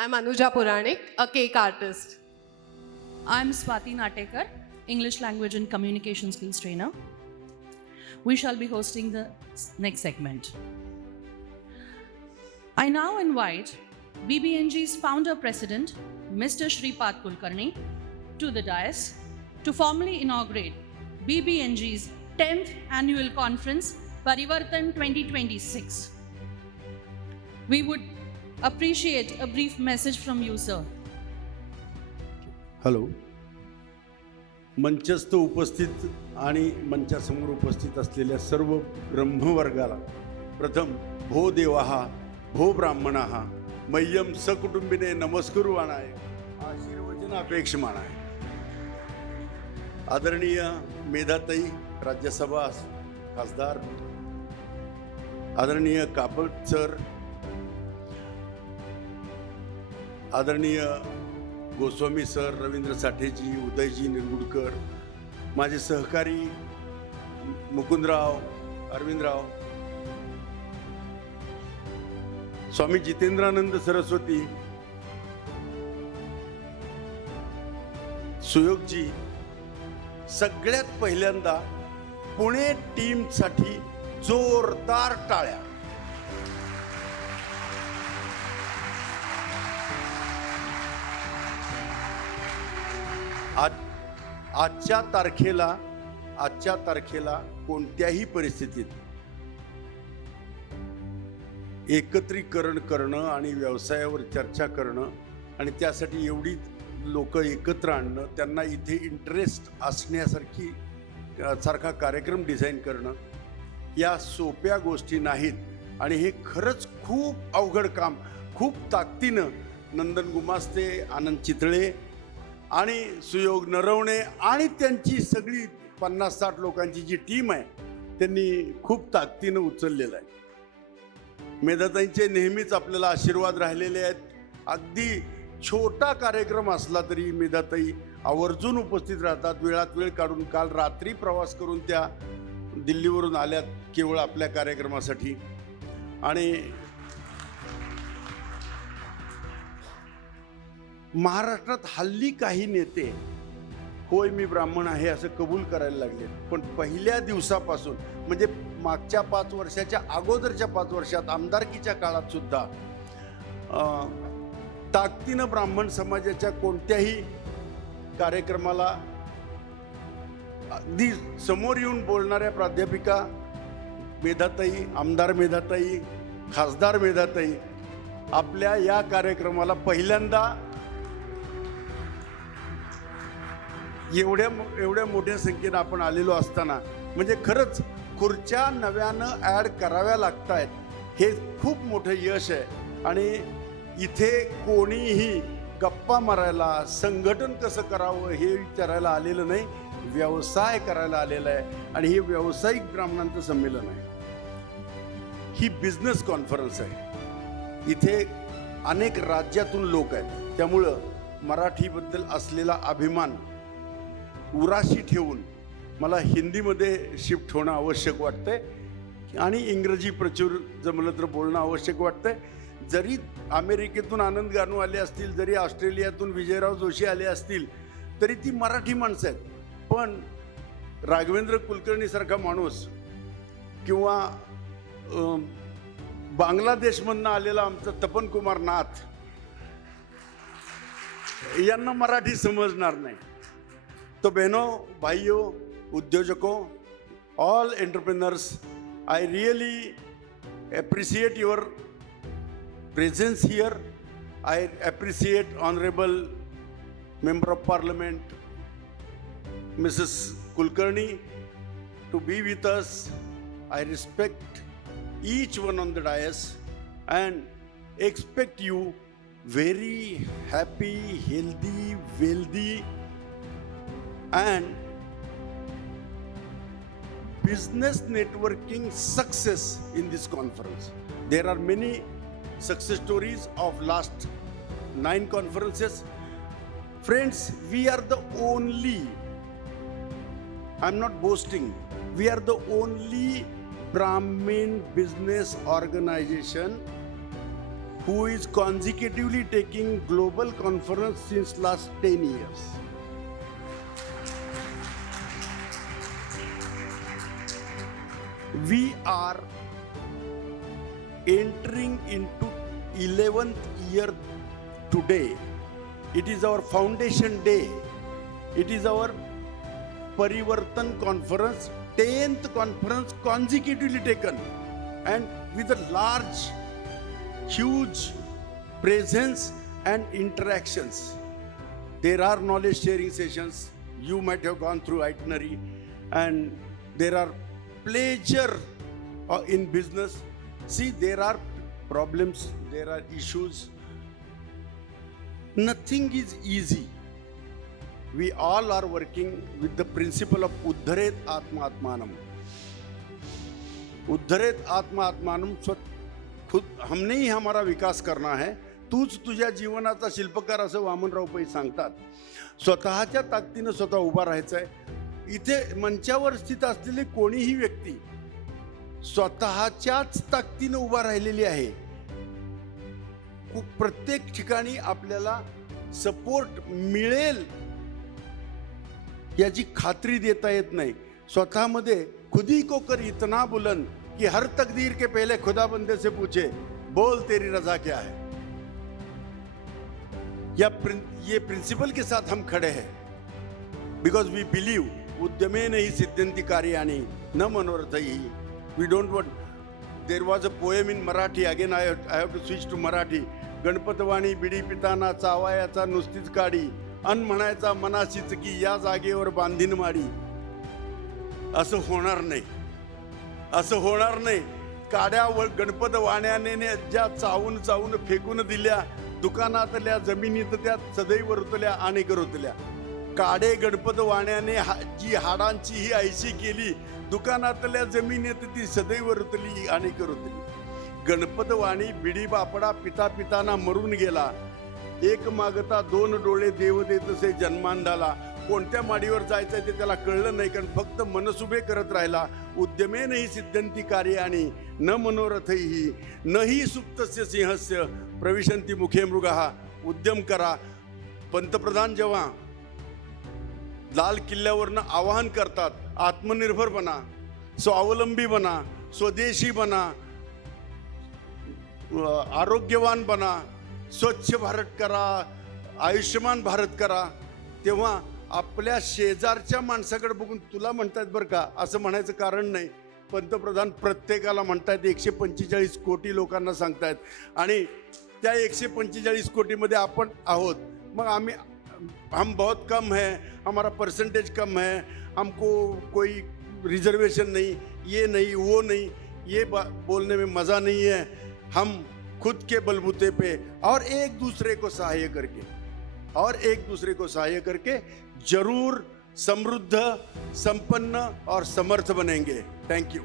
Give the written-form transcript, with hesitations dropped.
I'm Anuja Puranik, a cake artist. I'm Swati Natekar, English Language and Communication Skills Trainer. We shall be hosting the next segment. I now invite BBNG's founder president, Mr. Shripad Kulkarni, to the dais to formally inaugurate BBNG's 10th annual conference, Parivartan 2026. We would appreciate a brief message from you, sir. Hello. मंचस्थ उपस्थित आणि मंचासमोर उपस्थित असलेल्या सर्व ब्रह्मवर्गाला प्रथम भो देवाः भो ब्राह्मणाः मह्यम सकुटुंबिने नमस्कुर्वाणाय आशीर्वचन अपेक्षमाणाय. आदरणीय मेधाताई राज्यसभा खासदार, आदरणीय कापट सर, आदरणीय गोस्वामी सर, रवींद्र साठेजी, उदयजी निरगुडकर, माझे सहकारी मुकुंदराव, अरविंदराव, स्वामी जितेंद्रानंद सरस्वती, सुयोगजी, सगळ्यात पहिल्यांदा पुणे टीमसाठी जोरदार टाळ्या. आजच्या तारखेला कोणत्याही परिस्थितीत एकत्रीकरण करणं आणि व्यवसायावर चर्चा करणं आणि त्यासाठी एवढी लोक एकत्र आणणं, त्यांना इथे इंटरेस्ट सारखा कार्यक्रम डिझाईन करणं या सोप्या गोष्टी नाहीत. आणि हे खरंच खूप अवघड काम, खूप ताकदीनं नंदन गुमास्ते, आनंद चितळे आणि सुयोग नरवणे आणि त्यांची सगळी 50-60 लोकांची जी टीम आहे त्यांनी खूप ताकदीनं उचललेलं आहे. मेधाताईंचे नेहमीच आपल्याला आशीर्वाद राहिलेले आहेत. अगदी छोटा कार्यक्रम असला तरी मेधाताई आवर्जून उपस्थित राहतात, वेळात वेळ काढून. काल रात्री प्रवास करून त्या दिल्लीवरून आल्यात केवळ आपल्या कार्यक्रमासाठी. आणि महाराष्ट्रात हल्ली काही नेते होय मी ब्राह्मण आहे असं कबूल करायला लागले, पण पहिल्या दिवसापासून म्हणजे मागच्या 5 वर्षाच्या अगोदरच्या 5 वर्षात आमदारकीच्या काळात सुद्धा ताकदीनं ब्राह्मण समाजाच्या कोणत्याही कार्यक्रमाला अगदी समोर येऊन बोलणाऱ्या प्राध्यापिका मेधाताई, आमदार मेधाताई, खासदार मेधाताई आपल्या या कार्यक्रमाला पहिल्यांदा एवढ्या मोठ्या संख्येनं आपण आलेलो असताना म्हणजे खरंच खुर्च्या नव्यानं ॲड कराव्या लागत आहेत. हे खूप मोठं यश आहे. आणि इथे कोणीही गप्पा मारायला, संघटन कसं करावं हे विचारायला आलेलं नाही, व्यवसाय करायला आलेला आहे. आणि हे व्यावसायिक ब्राह्मणांचं संमेलन आहे, ही बिझनेस कॉन्फरन्स आहे. इथे अनेक राज्यातून लोक आहेत, त्यामुळं मराठीबद्दल असलेला अभिमान उराशी ठेवून मला हिंदीमध्ये शिफ्ट होणं आवश्यक वाटतंय आणि इंग्रजी प्रचूर जमलं तर बोलणं आवश्यक वाटतंय. जरी अमेरिकेतून आनंद गानू आले असतील, जरी ऑस्ट्रेलियातून विजयराव जोशी आले असतील, तरी ती मराठी माणसं आहेत. पण राघवेंद्र कुलकर्णीसारखा माणूस किंवा बांगलादेशमधनं आलेला आमचा तपन कुमार नाथ यांना मराठी समजणार नाही. तो बहनों, भाइयों, उद्योजकों, all entrepreneurs, I really appreciate your presence here. I appreciate Honorable Member of Parliament Mrs. Kulkarni to be with us. I respect each one on the dais and expect you very happy, healthy, wealthy and business networking success in this conference. There are many success stories of last 9 conferences. Friends, we are the only, I'm not boasting, we are the only Brahmin business organization who is consecutively taking global conference since last 10 years. We are entering into 11th year today. It is our foundation day. It is our Parivartan conference, 10th conference consecutively taken, and with a large, huge presence and interactions. There are knowledge sharing sessions. You might have gone through itinerary, and there are pleasure in business. See, there are problems, there are issues. Nothing is easy. We all are working with the principle of Uddharet Atma Atmanam. Uddharet Atma Atmanam, खुद हमने ही हमारा विकास करना है. तूच तुझ्या जीवनाचा शिल्पकार असं वामनराव पै सांगतात. स्वतःच्या ताकदीनं स्वतः उभा राहायचं आहे. इथे मंचावर स्थित असलेली कोणीही व्यक्ती स्वतःच्याच ताकदीनं उभा राहिलेली आहे. प्रत्येक ठिकाणी आपल्याला सपोर्ट मिळेल याची खात्री देता येत नाही. स्वतःमध्ये खुदी को कर इतना बुलंद कि हर तकदीर के पहले खुदा बंदे से पूछे बोल तेरी रजा क्या है. ये प्रिंसिपल के साथ हम खड़े हैं, बिकॉज वी बिलीव उद्यमे नहीं सिद्धंती कार्याणि न मनोरथैः. We don't want. There was a poem in Marathi. Again I have to switch to Marathi. Ganpatvani बिडी पिताना चावायाचा नुसतीच काडी, अन म्हणायचा मनाशीच की या जागेवर बांधीन माडी. असं होणार नाही, असं होणार नाही. काड्यावर गणपत वाण्याने ज्या चावून चावून फेकून दिल्या, दुकानातल्या जमिनीत त्या सदैव रुतल्या आणि रुतल्या. काडे गणपत वाण्याने जी हाडांची ही ऐशी केली, दुकानातल्या जमिनीत ती सदैव रुतली आणि रुतली. गणपत वाणी बिडी बापडा पिता पिताना मरून गेला. एक मागता दोन डोळे देव देतसे जन्मांधाला. कोणत्या माडीवर जायचंय ते त्याला कळलं नाही, कारण फक्त मनसुबे करत राहिला. उद्यमे नाही सिद्धंती कार्याणि न मनोरथैः नहि सुप्तस्य सिंहस्य प्रविशन्ति मुखे मृगाः. उद्यम करा. पंतप्रधान जेव्हा लाल किल्ल्यावरनं आवाहन करतात, आत्मनिर्भर बना, स्वावलंबी बना, स्वदेशी बना, आरोग्यवान बना, स्वच्छ भारत करा, आयुष्यमान भारत करा, तेव्हा आपल्या शेजारच्या माणसाकडे बघून तुला म्हणतात बरं का असं म्हणायचं कारण नाही. पंतप्रधान प्रत्येकाला म्हणतायत, 145 कोटी लोकांना सांगतायत, आणि त्या 145 कोटीमध्ये आपण आहोत. मग हम बहुत कम है, हमारा परसेंटेज कम है, हमको कोई रिजर्वेशन नहीं, ये नहीं वो नहीं, ये बोलने में मज़ा नहीं है. हम खुद के बलबूते पे और एक दूसरे को सहाय करके जरूर समृद्ध, संपन्न और समर्थ बनेंगे. Thank you.